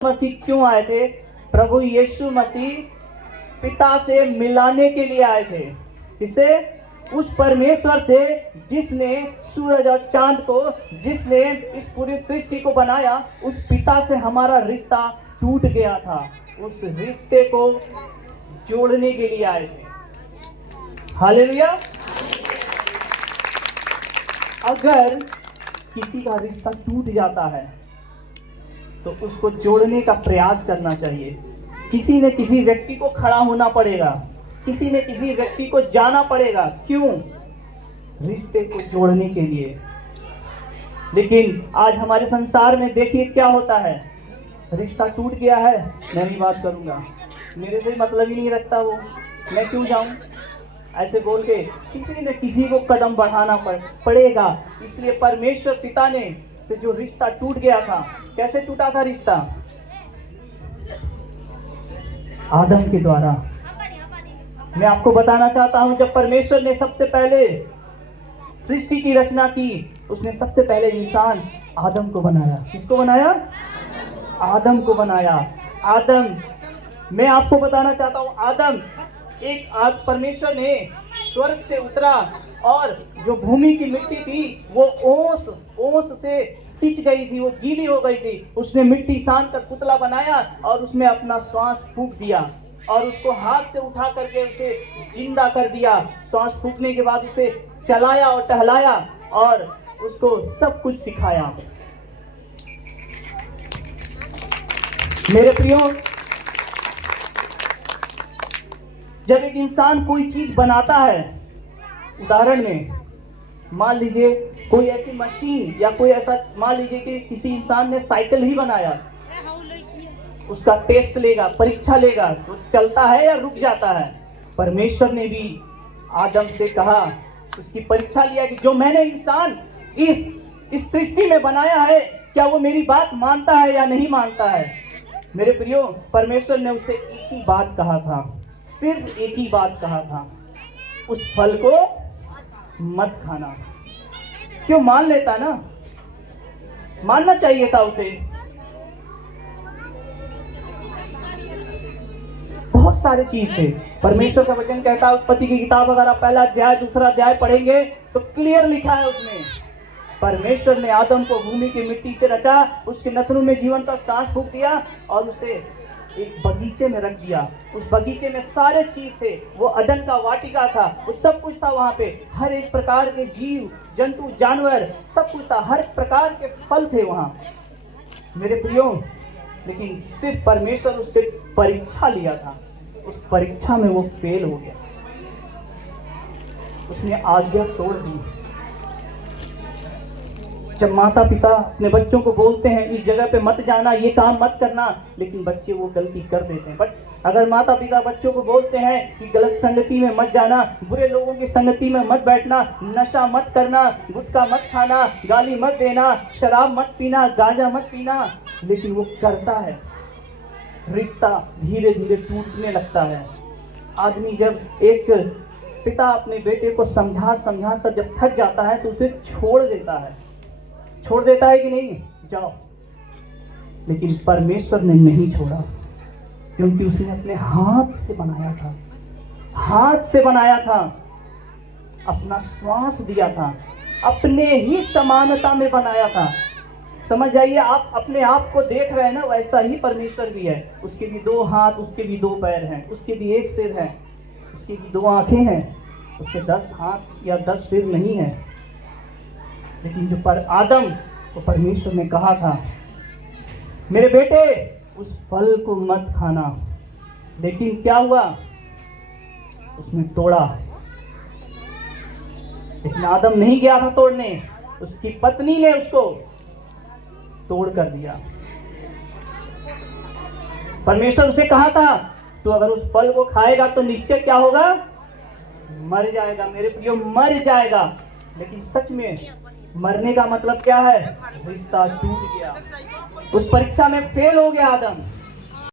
मसीह क्यों आए थे? प्रभु यीशु मसीह पिता से मिलाने के लिए आए थे। इसे उस परमेश्वर से जिसने सूरज और चांद को, जिसने इस पूरी सृष्टि को बनाया, उस पिता से हमारा रिश्ता टूट गया था। उस रिश्ते को जोड़ने के लिए आए थे। हालेलुया। अगर किसी का रिश्ता टूट जाता है तो उसको जोड़ने का प्रयास करना चाहिए। किसी न किसी व्यक्ति को खड़ा होना पड़ेगा, किसी न किसी व्यक्ति को जाना पड़ेगा। क्यों? रिश्ते को जोड़ने के लिए। लेकिन आज हमारे संसार में देखिए क्या होता है। रिश्ता टूट गया है, मैं नहीं बात करूंगा, मेरे से मतलब ही नहीं रखता वो, मैं क्यों जाऊं, ऐसे बोल के किसी न किसी को कदम बढ़ाना पड़ेगा। इसलिए परमेश्वर पिता ने तो जो रिश्ता टूट गया था, कैसे टूटा था रिश्ता? आदम के द्वारा। मैं आपको बताना चाहता हूं, जब परमेश्वर ने सबसे पहले सृष्टि की रचना की, उसने सबसे पहले इंसान आदम को बनाया। किसको बनाया? आदम को बनाया। आदम, मैं आपको बताना चाहता हूं, आदम एक परमेश्वर ने स्वर्ग से उतरा और जो भूमि की मिट्टी थी वो ओस से सिंच गई थी, वो गीली हो गई थी। उसने मिट्टी सान कर पुतला बनाया और उसमें अपना श्वास फूंक दिया और उसको हाथ से उठा करके उसे जिंदा कर दिया। श्वास फूंकने के बाद उसे चलाया और टहलाया और उसको सब कुछ सिखाया। मेरे प्रियो, जब एक इंसान कोई चीज बनाता है, उदाहरण में मान लीजिए कोई ऐसी मशीन या कोई ऐसा, मान लीजिए कि किसी इंसान ने साइकिल ही बनाया, उसका टेस्ट लेगा, परीक्षा लेगा, तो चलता है या रुक जाता है। परमेश्वर ने भी आदम से कहा, उसकी परीक्षा लिया कि जो मैंने इंसान इस सृष्टि में बनाया है, क्या वो मेरी बात मानता है या नहीं मानता है। मेरे प्रियो, परमेश्वर ने उसे एक ही बात कहा था, सिर्फ एक ही बात कहा था, उस फल को मत खाना। क्यों? मान लेता ना, मानना चाहिए था उसे। बहुत सारे चीज थे। परमेश्वर का वचन कहता है, उत्पत्ति की किताब अगर आप पहला अध्याय दूसरा अध्याय पढ़ेंगे तो क्लियर लिखा है उसमें, परमेश्वर ने आदम को भूमि की मिट्टी से रचा, उसके नथनों में जीवन का सांस फूंक दिया और उसे एक बगीचे में रख दिया। उस बगीचे में सारे चीज थे, वो अदन का वाटिका था, वो सब कुछ था वहां पे। हर एक प्रकार के जीव जंतु जानवर सब कुछ था, हर प्रकार के फल थे वहां। मेरे प्रियो, लेकिन सिर्फ परमेश्वर उससे परीक्षा लिया था, उस परीक्षा में वो फेल हो गया, उसने आज्ञा तोड़ दी। जब माता पिता अपने बच्चों को बोलते हैं इस जगह पे मत जाना, ये काम मत करना, लेकिन बच्चे वो गलती कर देते हैं। बट अगर माता पिता बच्चों को बोलते हैं कि गलत संगति में मत जाना, बुरे लोगों की संगति में मत बैठना, नशा मत करना, गुटखा मत खाना, गाली मत देना, शराब मत पीना, गांजा मत पीना, लेकिन वो करता है, रिश्ता धीरे धीरे टूटने लगता है। आदमी, जब एक पिता अपने बेटे को समझा कर जब थक जाता है तो उसे छोड़ देता है कि नहीं, जाओ। लेकिन परमेश्वर ने नहीं छोड़ा, क्योंकि उसने अपने हाथ से बनाया था, अपना श्वास दिया था, अपने ही समानता में बनाया था। समझ जाइए, आप अपने आप को देख रहे हैं ना, वैसा ही परमेश्वर भी है। उसके भी 2 हाथ, उसके भी 2 पैर हैं, उसके भी 1 सिर है, उसकी भी 2 आंखें हैं, उसके 10 हाथ या 10 सिर नहीं है। लेकिन जो आदम को परमेश्वर ने कहा था, मेरे बेटे उस फल को मत खाना, लेकिन क्या हुआ? उसने तोड़ा। लेकिन आदम नहीं गया था तोड़ने, उसकी पत्नी ने उसको तोड़ कर दिया। परमेश्वर उसे कहा था, तो अगर उस फल को खाएगा तो निश्चय क्या होगा? मर जाएगा। मेरे प्रियो, मर जाएगा। लेकिन सच में मरने का मतलब क्या है? रिश्ता टूट गया, उस परीक्षा में फेल हो गया आदम।